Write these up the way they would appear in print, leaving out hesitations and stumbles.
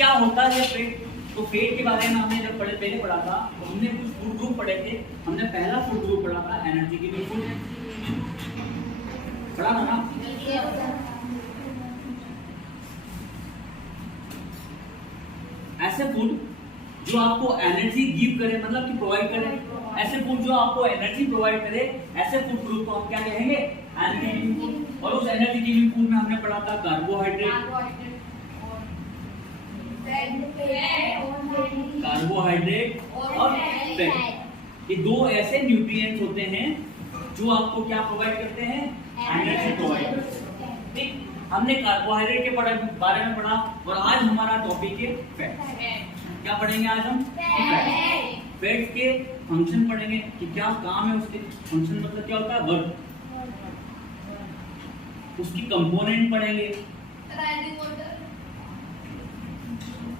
क्या होता है फैट? तो फैट के बारे में हमने जब पहले पढ़ा था तो हमने कुछ फूड ग्रुप पढ़े थे। हमने पहला फूड ग्रुप पढ़ा था एनर्जी गिविंग फूड, पढ़ा था ना? ऐसे फूड जो आपको एनर्जी गिव करे, मतलब कि प्रोवाइड करे, ऐसे फूड जो आपको एनर्जी प्रोवाइड करे, ऐसे फूड ग्रुप को हम क्या कहेंगे? Energy giving food. और उस एनर्जी गिविंग फूड में हमने पढ़ा था कार्बोहाइड्रेट और फैट। ये दो ऐसे न्यूट्रिएंट्स होते हैं जो आपको क्या प्रोवाइड करते हैं? एनर्जी प्रोवाइड करते हैं। ठीक, हमने कार्बोहाइड्रेट के बारे में पढ़ा और आज हमारा टॉपिक है फैट। क्या पढ़ेंगे आज हम? फैट के फंक्शन पढ़ेंगे कि क्या काम है उसके। फंक्शन मतलब क्या होता है? वर्क। उसकी कंपोनेंट पढ़ेंगे,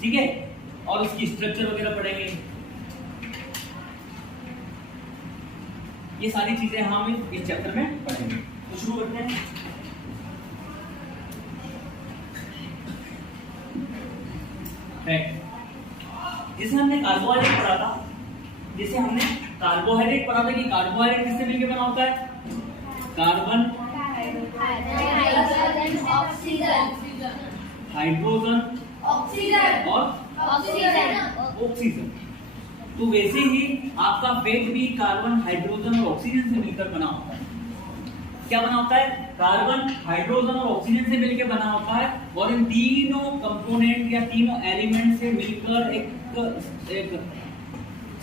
ठीक है, और उसकी स्ट्रक्चर वगैरह पढ़ेंगे। ये सारी चीजें हम इस चैप्टर में पढ़ेंगे। तो शुरू करते हैं। फैट, जिसे हमने कार्बोहाइड्रेट पढ़ा था, जिसे हमने कार्बोहाइड्रेट पढ़ा था कि कार्बोहाइड्रेट किससे मिलकर बना होता है? कार्बन, हाइड्रोजन और ऑक्सीजन। तो वैसे ही आपका फैट भी कार्बन, हाइड्रोजन और ऑक्सीजन से मिलकर बना होता है। क्या बना होता है? कार्बन, हाइड्रोजन और ऑक्सीजन से मिलकर बना होता है। और इन तीनों कंपोनेंट या तीनों एलिमेंट से मिलकर एक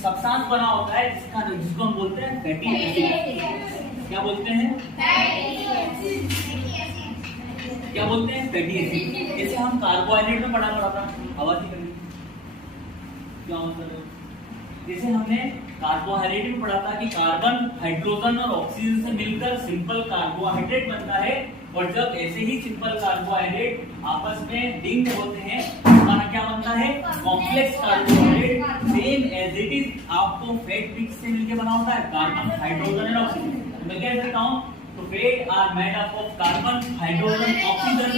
सब्सटेंस बना होता है जिसको हम बोलते हैं फैटी एसिड। क्या बोलते हैं? क्या बोलते हैं? Fatty acid. जैसे हम कार्बोहाइड्रेट में पढ़ा था, आवाज ही करनी क्या मतलब? जैसे हमने कार्बोहाइड्रेट में पढ़ा था कि कार्बन, हाइड्रोजन और ऑक्सीजन से मिलकर सिंपल कार्बोहाइड्रेट बनता है। और जब ऐसे ही सिंपल कार्बोहाइड्रेट आपस में लिंक होते हैं हमारा क्या बनता है? Complex carbohydrate. Same as it is आपको फैट भी से मिलकर बना होता है, कार्बन, हाइड्रोजन और ऑक्सीजन। मैं कह सकता हूं तो fat are made up of carbon, hydrogen, oxygen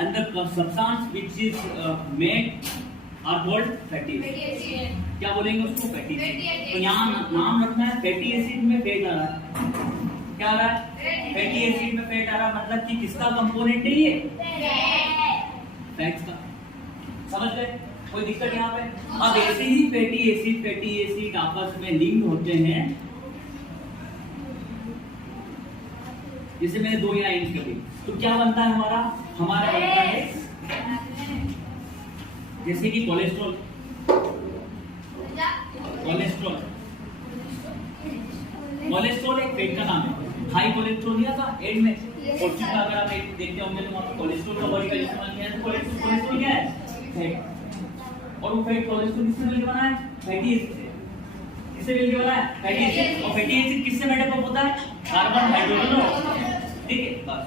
and the substance which is made are called fatty acid. क्या बोलेंगे उसको? Fatty acid. तो यहाँ नाम रखना है फैटी एसिड में फैट आ रहा है। क्या आ रहा है? फैटी एसिड में फैट आ रहा है, मतलब कि किसका कंपोनेंट है ये? फैट्स का। समझ गए? कोई दिक्कत यहाँ पे? अब ऐसे ही फैटी एसिड आपस में लिंक होते हैं। जैसे मैंने दो लाइन कर दी तो क्या बनता है हमारा? हमारा बनता है जैसे कि कोलेस्ट्रॉल। कोलेस्ट्रॉल एक फैट का नाम है। हाई कोलेस्ट्रॉल लिया था एंड में, और जितना अगर आप देखते होंगे तो वहां पे कोलेस्ट्रॉल का वर्ड का इस्तेमाल किया है। तो कोलेस्ट्रॉल क्या है? फैट। और वो फैट कोलेस्ट्रॉल किससे मिलकर बना है? फैटी एसिड से। किससे मिलकर बना है? Fatty acid. और फैटी एसिड किससे मेड अप होता है? कार्बन, हाइड्रोजन और ऑक्सीजन। ठीक है, बस